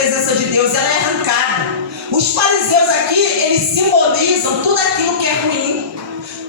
presença de Deus, ela é arrancada. Os fariseus aqui, eles simbolizam tudo aquilo que é ruim.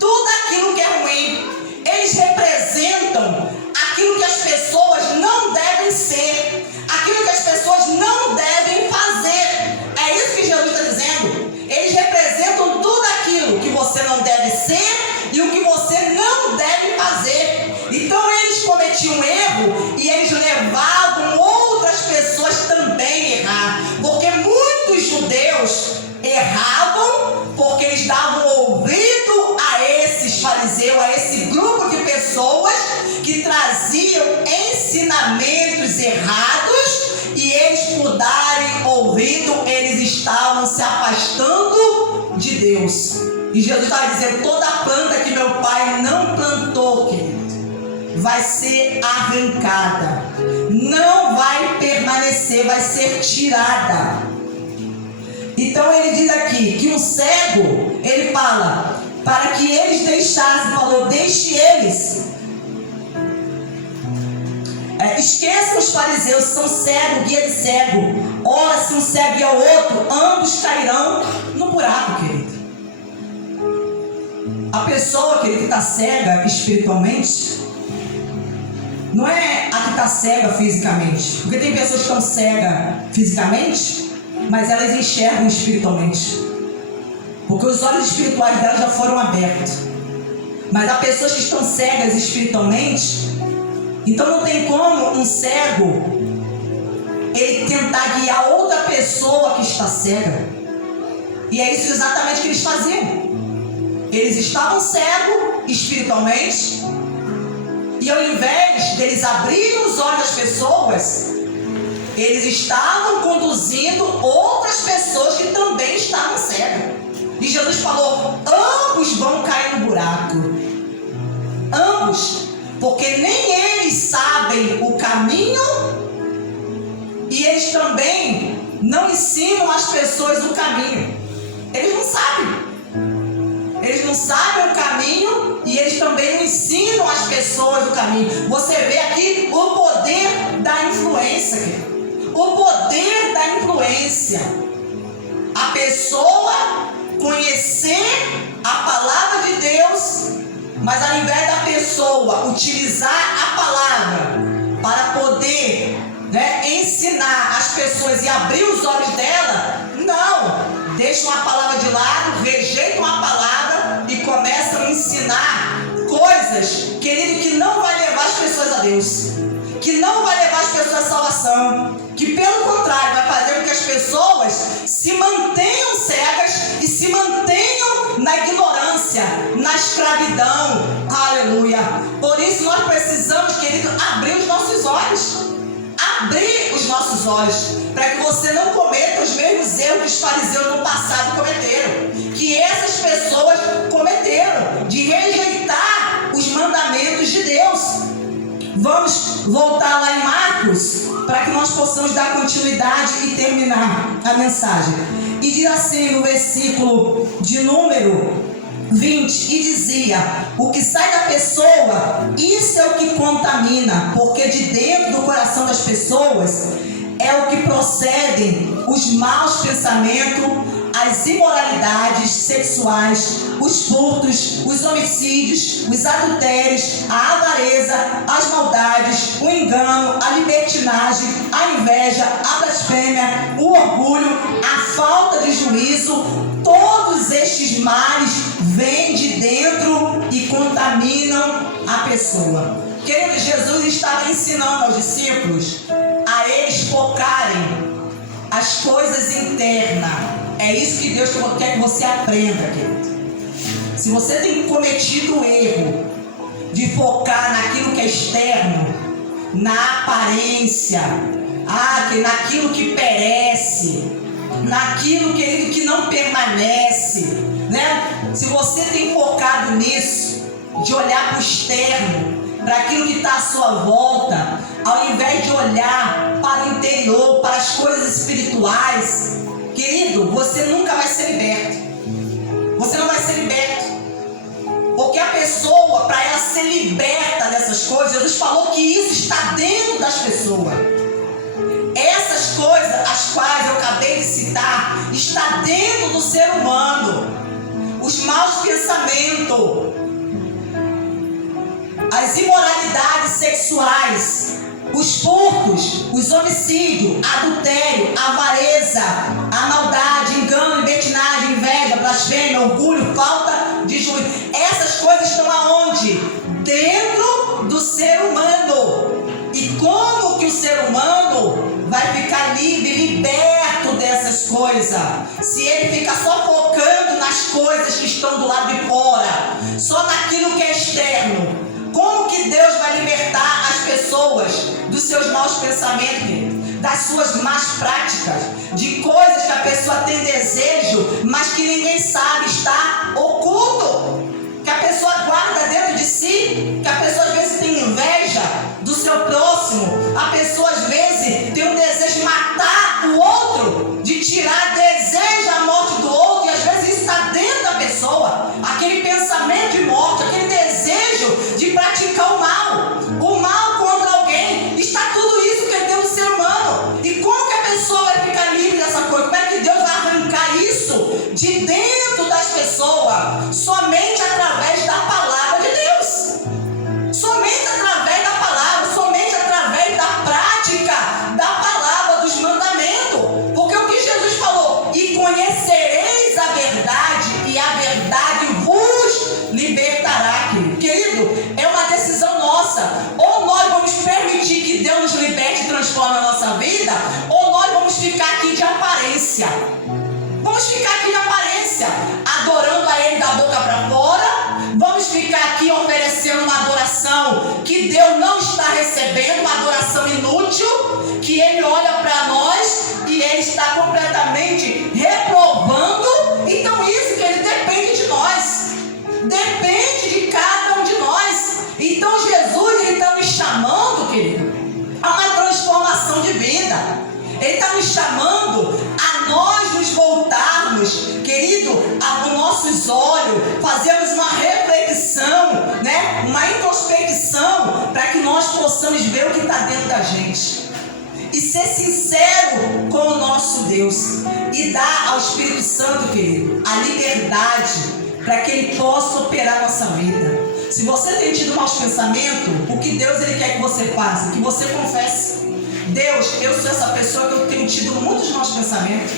Tudo aquilo que é ruim. Eles representam aquilo que as pessoas não devem ser, aquilo que as pessoas não devem fazer. É isso que Jesus está dizendo. Eles representam tudo aquilo que você não deve ser e o que você não deve fazer. Então eles cometiam erro e eles levavam outras pessoas também a errar, porque muitos judeus erravam porque eles davam ouvido a esses fariseus, a esse grupo de pessoas que traziam ensinamentos errados, e eles, por darem ouvido, eles estavam se afastando de Deus. E Jesus estava dizendo: toda planta que meu pai não plantou, querido, vai ser arrancada, não vai permanecer, vai ser tirada. Então ele diz aqui que um cego, ele fala, para que eles deixassem, falou, deixe eles. Esqueça os fariseus, são cegos, guia de cego. Ora, se um cego e o outro, ambos cairão no buraco, querido. A pessoa, querido, que está cega espiritualmente, não é a que está cega fisicamente. Porque tem pessoas que estão cegas fisicamente, mas elas enxergam espiritualmente, porque os olhos espirituais delas já foram abertos. Mas há pessoas que estão cegas espiritualmente, então não tem como um cego ele tentar guiar outra pessoa que está cega. E é isso exatamente que eles faziam. Eles estavam cegos espiritualmente, e ao invés deles abrirem os olhos das pessoas, eles estavam conduzindo outras pessoas que também estavam cegas. E Jesus falou: ambos vão cair no buraco. Ambos. Porque nem eles sabem o caminho, e eles também não ensinam as pessoas o caminho. Eles não sabem. Eles não sabem o caminho, e eles também não ensinam as pessoas o caminho. Você vê aqui o poder da influência, querido. O poder da influência. A pessoa conhecer a palavra de Deus, mas ao invés da pessoa utilizar a palavra para poder, ensinar as pessoas e abrir os olhos dela, não, deixam a palavra de lado, rejeitam a palavra e começam a ensinar coisas, querido, que não vai levar as pessoas a Deus, que não vai levar as pessoas à salvação, que pelo contrário vai fazer com que as pessoas se mantenham cegas e se mantenham na ignorância, na escravidão. Aleluia! Por isso nós precisamos, querido, abrir os nossos olhos. Abrir os nossos olhos, para que você não cometa os mesmos erros que os fariseus no passado cometeram, que essas pessoas cometeram, de rejeitar os mandamentos de Deus. Vamos voltar lá em Marcos, para que nós possamos dar continuidade e terminar a mensagem. E diz assim no versículo de número 20, e dizia: o que sai da pessoa, isso é o que contamina, porque de dentro do coração das pessoas é o que procedem os maus pensamentos, as imoralidades sexuais, os furtos, os homicídios, os adultérios, a avareza, as maldades, o engano, a libertinagem, a inveja, a blasfêmia, o orgulho, a falta de juízo. Todos estes males vêm de dentro e contaminam a pessoa. Querido, Jesus estava ensinando aos discípulos a eles focarem as coisas internas. É isso que Deus quer que você aprenda, querido. Se você tem cometido o erro de focar naquilo que é externo, na aparência, naquilo que perece, naquilo, querido, que não permanece, Se você tem focado nisso, de olhar para o externo, para aquilo que está à sua volta, ao invés de olhar para o interior, para as coisas espirituais, querido, você nunca vai ser liberto. Você não vai ser liberto. Porque a pessoa, para ela ser liberta dessas coisas, Jesus falou que isso está dentro das pessoas. Essas coisas, as quais eu acabei de citar, está dentro do ser humano. Os maus pensamentos, as imoralidades sexuais, os furtos, os homicídios, adultério, avareza, a maldade, engano, libertinagem, inveja, blasfêmia, orgulho, falta de juízo. Essas coisas estão aonde? Dentro do ser humano. E como que o ser humano vai ficar livre, liberto dessas coisas? Se ele fica só focando nas coisas que estão do lado de fora, só naquilo que é externo. Como que Deus vai libertar as pessoas dos seus maus pensamentos, das suas más práticas, de coisas que a pessoa tem desejo, mas que ninguém sabe, está oculto, que a pessoa guarda dentro de si, que a pessoa às vezes tem inveja do seu próximo, a pessoa às vezes tem um desejo de matar o outro, de tirar, deseja a morte do outro, e às vezes isso está dentro da pessoa, aquele pensamento de morte, aquele desejo de praticar o mal contra alguém, está tudo isso que é dentro do ser humano. E como que a pessoa vai ficar livre dessa coisa? Como é que Deus vai arrancar isso de dentro das pessoas? Somente através da palavra de Deus, somente através da palavra, somente através da prática da palavra, dos mandamentos. Porque o que Jesus falou: e conhecereis a verdade, e a verdade vos libertará. Querido, é uma decisão nossa. Ou nós vamos permitir que Deus nos liberte e transforme a nossa vida, ou nós vamos ficar aqui de aparência. Vamos ficar aqui de aparência, adorando a Ele da boca para fora. Vamos ficar aqui oferecendo uma adoração que Deus não está recebendo, uma adoração inútil, que Ele olha para nós e Ele está completamente reprovando. Então isso, querido, depende de nós. Depende de cada um de nós. Então Jesus, Ele está nos chamando, querido, a uma transformação de vida. Ele está nos chamando a nós nos voltarmos, querido, aos nossos olhos, fazermos uma reflexão, né? Uma introspecção, para que nós possamos ver o que está dentro da gente e ser sincero com o nosso Deus e dar ao Espírito Santo, querido, a liberdade para que Ele possa operar a nossa vida. Se você tem tido maus pensamentos, o que Deus Ele quer que você faça? Que você confesse: Deus, eu sou essa pessoa que eu tenho tido muitos maus pensamentos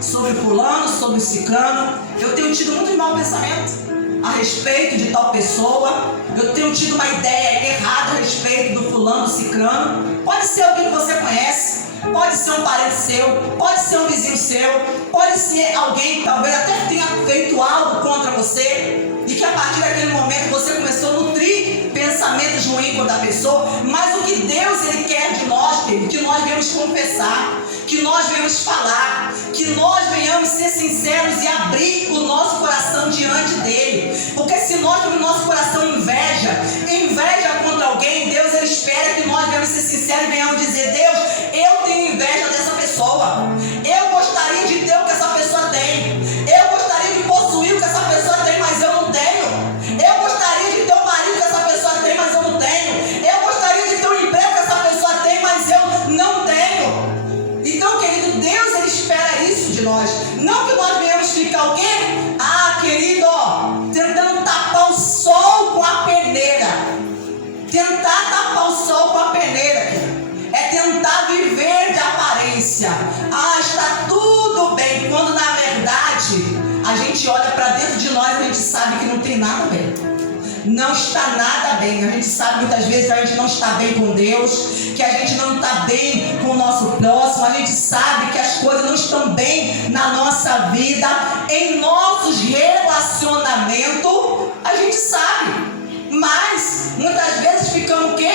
sobre fulano, sobre ciclano. Eu tenho tido muitos maus pensamentos a respeito de tal pessoa. Eu tenho tido uma ideia errada a respeito do fulano, do ciclano. Pode ser alguém que você conhece, pode ser um parente seu, pode ser um vizinho seu, pode ser alguém que talvez até tenha feito algo contra você, e que a partir daquele momento você começou a nutrir pensamentos ruins contra a pessoa. Mas o que Deus Ele quer de nós, querido, que nós venhamos confessar, que nós venhamos falar, que nós venhamos ser sinceros e abrir o nosso coração diante dEle. Porque se nós temos no nosso coração inveja contra alguém, Deus Ele espera que nós venhamos ser sinceros e venhamos dizer: Deus, eu tenho inveja dessa pessoa, eu gostaria de ter o que essa pessoa tem, eu gostaria de possuir o que essa pessoa tem, mas eu não tenho. Eu gostaria de ter o marido que essa pessoa tem, mas eu não tenho. Eu gostaria de ter o emprego que essa pessoa tem, mas eu não tenho. Então, querido, Deus Ele espera isso de nós. Não que nós venhamos ficar o quê? Querido, tentando tapar o sol com a peneira. Tentar tapar o sol com a peneira, querido, é tentar viver de aparência. Está tudo bem, quando na verdade a gente olha para dentro de nós e a gente sabe que não tem nada bem. Não está nada bem. A gente sabe muitas vezes que a gente não está bem com Deus, que a gente não está bem com o nosso próximo. A gente sabe que as coisas não estão bem na nossa vida, em nossos relacionamentos. A gente sabe, mas muitas vezes ficamos o quê?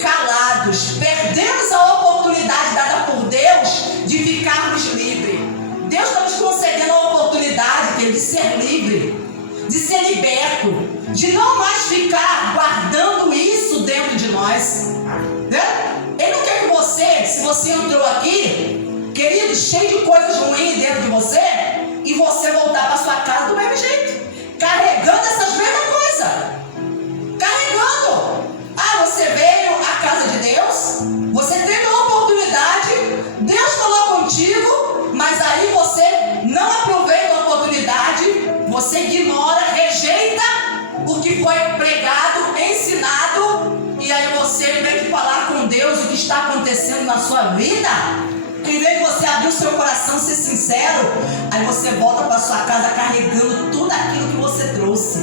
Calados. Perdemos a oportunidade dada por Deus de ficarmos livres. Deus está nos concedendo a oportunidade, querido, de ser livre, de ser liberto, de não mais ficar guardando isso dentro de nós, né? Ele não quer que você, se você entrou aqui, querido, cheio de coisas ruins dentro de você, e você voltar para sua casa do mesmo jeito, carregando essas mesmas coisas, carregando. Você veio à casa de Deus, você teve a oportunidade na sua vida, em vez de você abrir o seu coração, ser sincero, aí você volta para sua casa carregando tudo aquilo que você trouxe.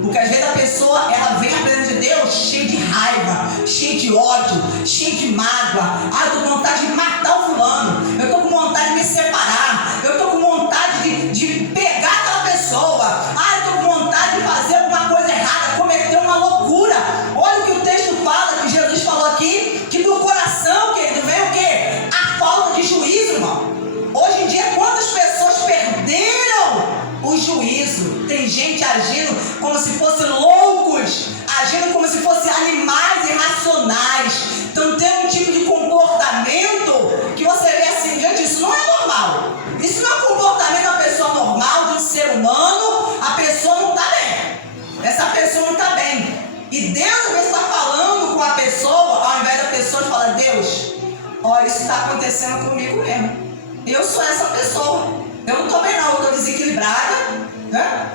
Porque às vezes a pessoa, ela vem à presença de Deus cheia de raiva, cheia de ódio, cheia de mágoa. Ah, eu tô com vontade de matar o fulano, eu tô com vontade de me separar, eu tô com vontade de pegar aquela pessoa. Ah, eu tô com vontade de fazer alguma coisa errada, cometer uma loucura. Olha o que o texto fala, que Jesus falou aqui, que do coração, querido, vem o quê? A falta de juízo, irmão. Hoje em dia, quantas pessoas perderam o juízo? Tem gente agindo como se fossem loucos, agindo como se fossem animais irracionais. Então tem um tipo de comportamento que você vê assim, gente, isso não é normal. Isso não é um comportamento de uma pessoa normal, de um ser humano. A pessoa não está bem. Essa pessoa não está bem. E Deus às vezes está falando com a pessoa, ao invés da pessoa falar, Deus, ó, isso está acontecendo comigo mesmo. Eu sou essa pessoa. Eu não estou bem não, eu estou desequilibrada, né?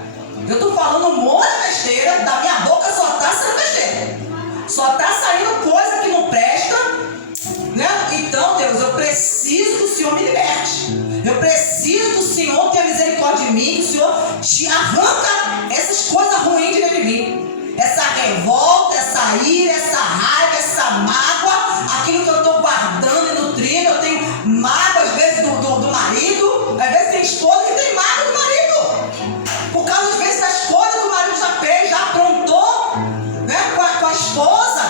Eu estou falando um monte de besteira, da minha boca só está saindo besteira. Só está saindo coisa que não presta, né? Então, Deus, eu preciso que o Senhor me liberte. Eu preciso que o Senhor tenha misericórdia de mim, que o Senhor te arranca essas coisas ruins de dentro de mim. Essa revolta, essa ira, essa raiva, essa mágoa, aquilo que eu estou guardando e nutrindo. Eu tenho mágoa, às vezes, do marido. Às vezes tem esposa que tem mágoa do marido. Por causa, às vezes, das coisas que o marido já fez, já aprontou, né, com a esposa.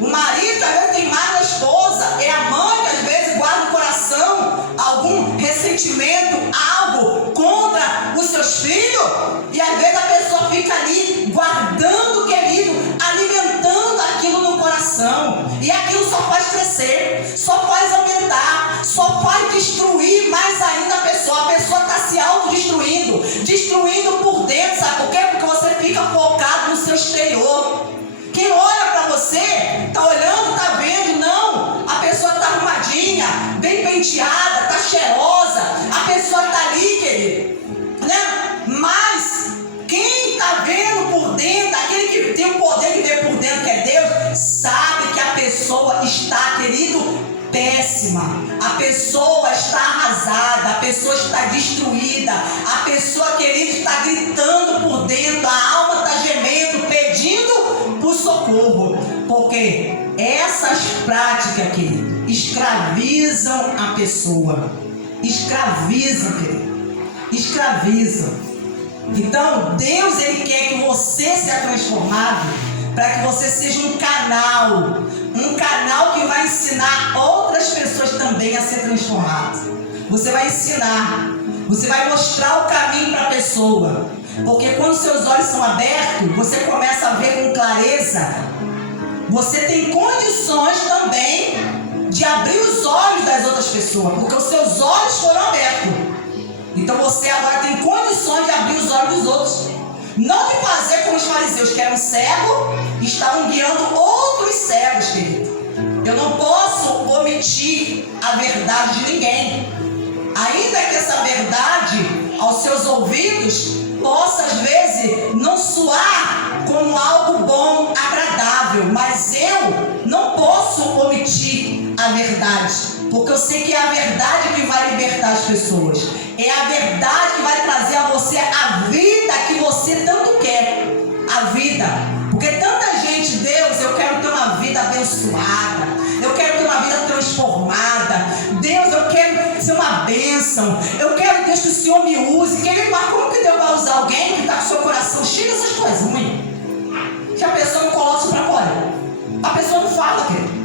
O marido, às vezes, tem mágoa da esposa. É a mãe que, às vezes, guarda no coração algum ressentimento, algo contra os seus filhos. E, às vezes, a pessoa fica ali guardando, querido, alimentando aquilo no coração. E aquilo só faz crescer, só faz aumentar, só faz destruir mais ainda a pessoa. A pessoa está se autodestruindo, destruindo por dentro. Sabe por quê? Porque você fica focado no seu exterior. Quem olha para você, está olhando, está vendo, não. A pessoa está arrumadinha, bem penteada, está cheirosa. A pessoa está ali, querido, né? Mas quem está vendo por dentro, aquele que tem o poder de ver por dentro, que é Deus, sabe que a pessoa está, querido, péssima. A pessoa está arrasada, a pessoa está destruída. A pessoa, querido, está gritando por dentro, a alma está gemendo, pedindo por socorro. Porque essas práticas, querido, escravizam a pessoa. Escravizam, querido. Escravizam. Então, Deus, Ele quer que você seja transformado para que você seja um canal que vai ensinar outras pessoas também a ser transformadas. Você vai ensinar, você vai mostrar o caminho para a pessoa. Porque quando seus olhos são abertos, você começa a ver com clareza. Você tem condições também de abrir os olhos das outras pessoas, porque os seus olhos foram abertos. Então você agora tem condições de abrir os olhos dos outros. Não de fazer como os fariseus, que eram cegos e estavam guiando outros cegos, querido. Eu não posso omitir a verdade de ninguém. Ainda que essa verdade, aos seus ouvidos, possa às vezes não soar como algo bom, agradável. Mas eu não posso omitir a verdade. Porque eu sei que é a verdade que vai libertar as pessoas. É a verdade que vai trazer a você a vida que você tanto quer. A vida. Porque tanta gente, Deus, eu quero ter uma vida abençoada. Eu quero ter uma vida transformada. Deus, eu quero ser uma bênção. Eu quero, Deus, que o Senhor me use. Querido, mas como que Deus vai usar alguém que está com o seu coração cheio dessas coisas ruins? Que a pessoa não coloca isso para fora. A pessoa não fala, querido.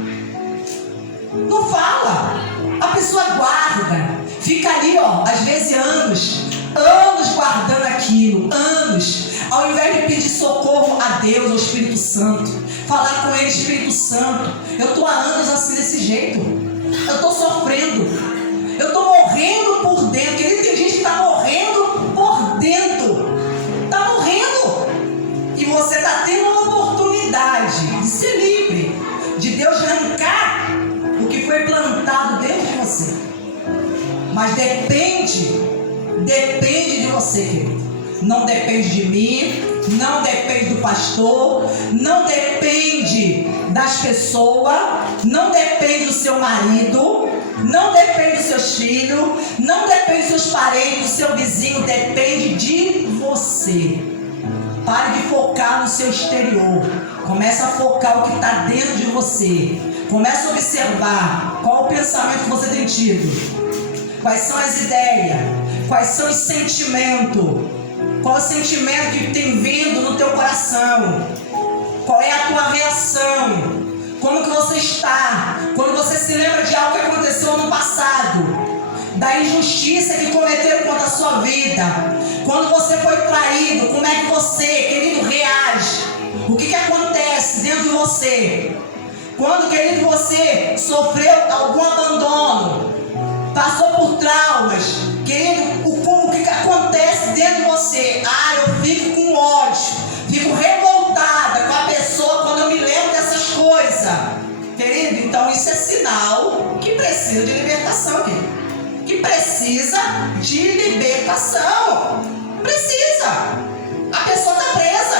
Não fala. A pessoa guarda. Fica ali, ó, às vezes anos guardando aquilo, anos. Ao invés de pedir socorro a Deus, ao Espírito Santo, falar com Ele, Espírito Santo, eu estou há anos assim desse jeito. Eu estou sofrendo. Eu estou morrendo por dentro. Querido, tem gente que está morrendo por dentro. Está morrendo. E você está tendo uma oportunidade de ser livre, de Deus arrancar o que foi plantado dentro de você. Mas depende de você, querido. Não depende de mim, não depende do pastor, não depende das pessoas, não depende do seu marido, não depende dos seus filhos, não depende dos seus parentes, do seu vizinho, depende de você. Pare de focar no seu exterior. Comece a focar o que está dentro de você. Comece a observar qual o pensamento que você tem tido. Quais são as ideias. Quais são os sentimentos. Qual o sentimento que tem vindo no teu coração. Qual é a tua reação. Como que você está. Quando você se lembra de algo que aconteceu no passado. Da injustiça que cometeram contra a sua vida. Quando você foi traído, como é que você, querido, reage? O que acontece dentro de você? Quando, querido, você sofreu algum abandono, passou por traumas, querido, o que acontece dentro de você? Eu fico com ódio, fico revoltada com a pessoa quando eu me lembro dessas coisas. Querido, então isso é sinal que precisa de libertação, querido. Que precisa de libertação. Precisa. A pessoa está presa.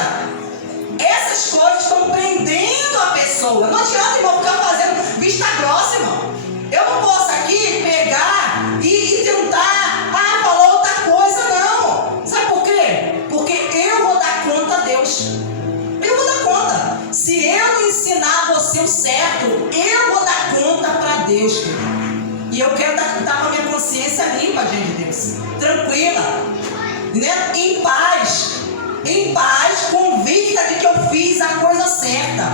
Essas coisas estão prendendo a pessoa. Não adianta, irmão, ficar fazendo vista grossa, irmão. Eu não posso aqui pegar e tentar falar outra coisa, não. Sabe por quê? Porque eu vou dar conta a Deus. Eu vou dar conta. Se eu não ensinar você o certo, eu vou dar conta para Deus, querido. E eu quero estar com a minha consciência limpa diante de Deus. Tranquila. Né? Em paz, convicta de que eu fiz a coisa certa.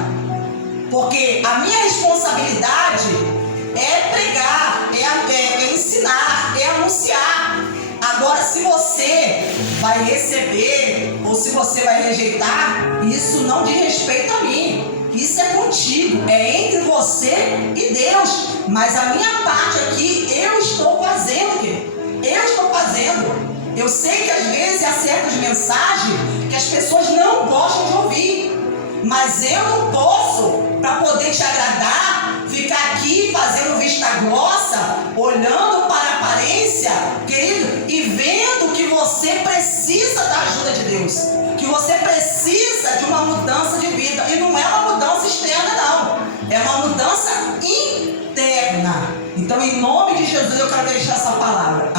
Porque a minha responsabilidade é pregar, é ensinar, é anunciar. Agora, se você vai receber ou se você vai rejeitar, isso não diz respeito a mim. Isso é contigo, é entre você e Deus. Mas a minha parte aqui, eu estou fazendo, querido. Eu estou fazendo. Eu sei que às vezes há certas mensagens que as pessoas não gostam de ouvir. Mas eu não posso, para poder te agradar, ficar aqui fazendo vista grossa, olhando para a aparência, querido, e vendo que você precisa da ajuda de Deus. Que você precisa de uma mudança de vida. E não é uma mudança externa, não. É uma mudança interna. Então, em nome de Jesus, eu quero deixar essa palavra.